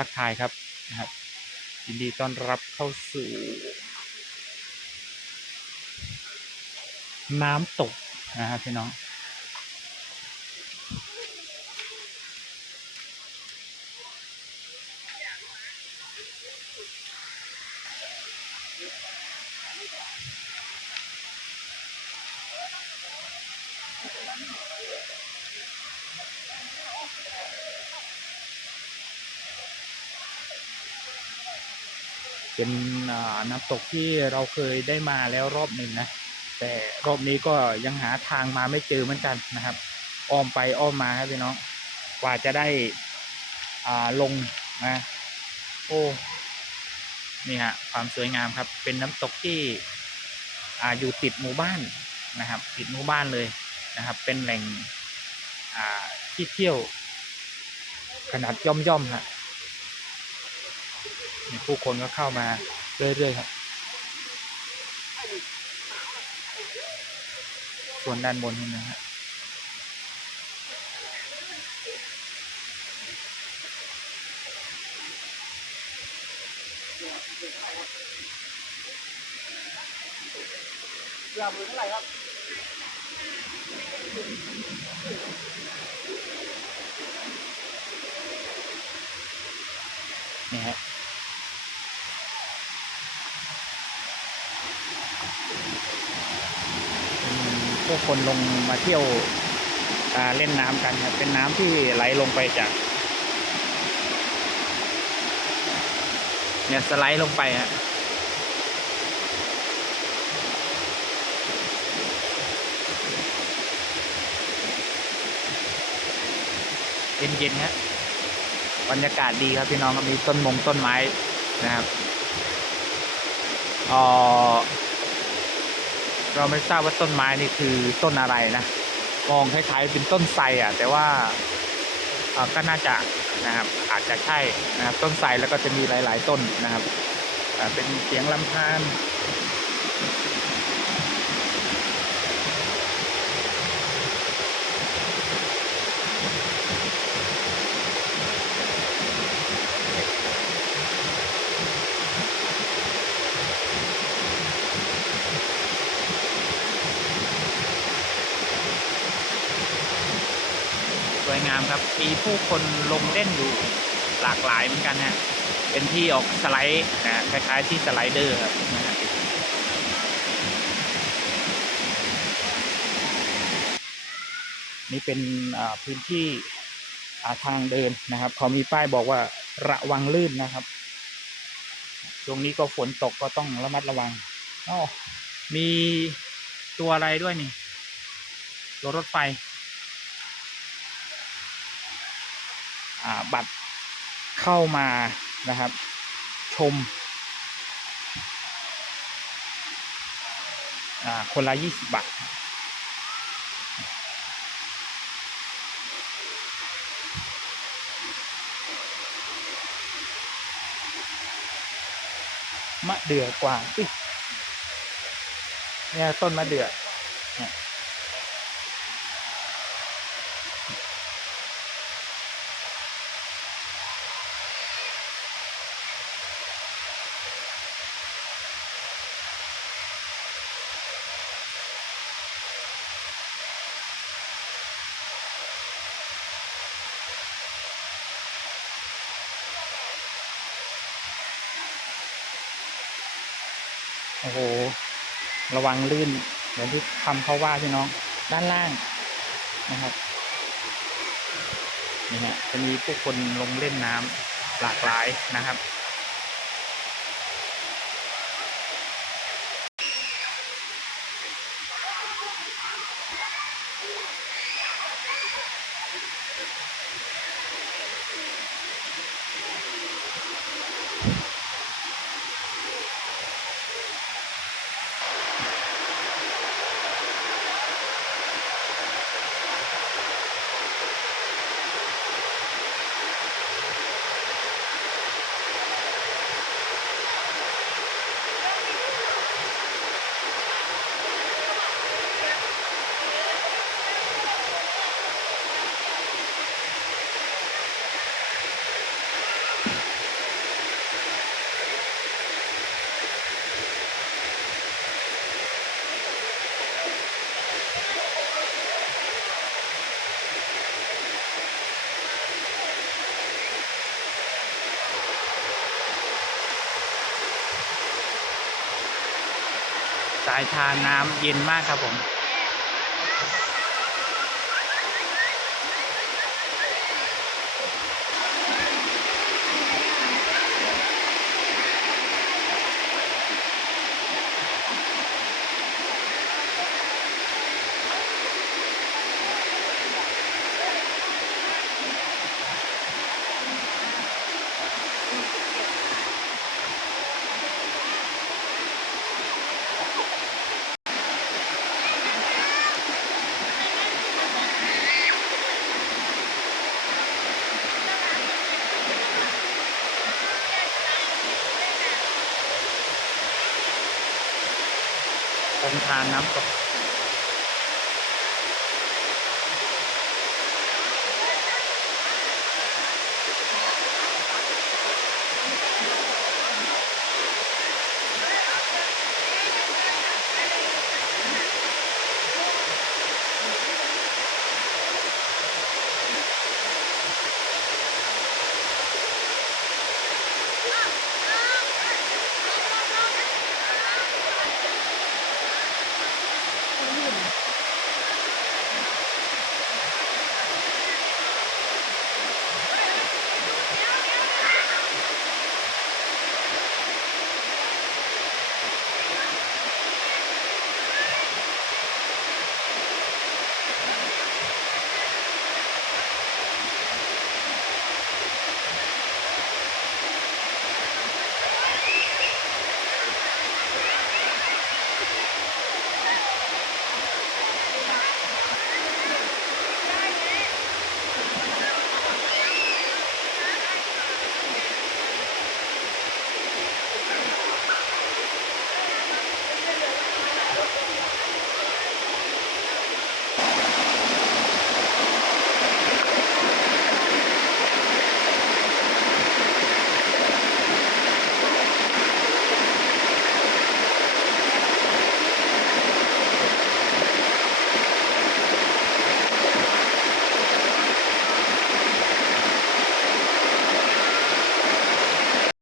ทักทายครับนะครับยินดีต้อนรับเข้าสู่ น้ำตกนะครับพี่น้อง เป็นน้ำตกที่เราเคยได้มาแล้วรอบหนึ่งนะ แต่รอบนี้ก็ยังหาทางมาไม่เจอเหมือนกันนะครับ อ้อมไปอ้อมมาครับพี่น้อง กว่าจะได้ลงนะโอ้นี่ฮะความสวยงามครับ เป็นน้ำตกที่ออยู่ติดหมู่บ้านนะครับ ติดหมู่บ้านเลยนะครับ เป็นแหล่งที่เที่ยวขนาดย่อมๆฮะ ผู้คนก็เข้ามาเรื่อยๆครับ ส่วนด้านบนนี่นะฮะเรือมือเท่าไหร่ครับนี่ฮะ ผู้คนลงมาเที่ยวเล่นน้ำกันครับเป็นน้ำที่ไหลลงไปจากเนี่ยสไลด์ลงไปฮะเย็นๆฮะบรรยากาศดีครับพี่น้องมีต้นมงต้นไม้นะครับเออ เราไม่ทราบว่าต้นไม้นี่คือต้นอะไรนะมองคล้ายๆเป็นต้นไทรอะ แต่ว่าก็น่าจะนะครับอาจจะใช่นะครับต้นไทรแล้วก็จะมีหลาย ๆ ต้นนะครับเป็นเสียงลำธาร วยงามครับ มีผู้คนลงเล่นอยู่หลากหลายเหมือนกันนะเป็นที่ออกสไลด์นะคล้ายๆที่สไลเดอร์ครับนี่เป็นพื้นที่ทางเดินนะครับเขามีป้ายบอกว่าระวังลื่นนะครับช่วงนี้ก็ฝนตกก็ต้องระมัดระวังอ๋อมีตัวอะไรด้วยนี่ตัวรถไฟ อ่า บัตรเข้ามานะครับ ชมคนละยี่สิบบาทมะเดื่อกวางเนี่ยต้นมะเดื่อ โอ้โห ระวังลื่น เหมือนที่ทำเขาว่าพี่น้อง ด้านล่างนะครับ นี่ฮะ จะมีผู้คนลงเล่นน้ำหลากหลายนะครับ สายทานน้ำเย็นมากครับผม ผมทานน้ำตก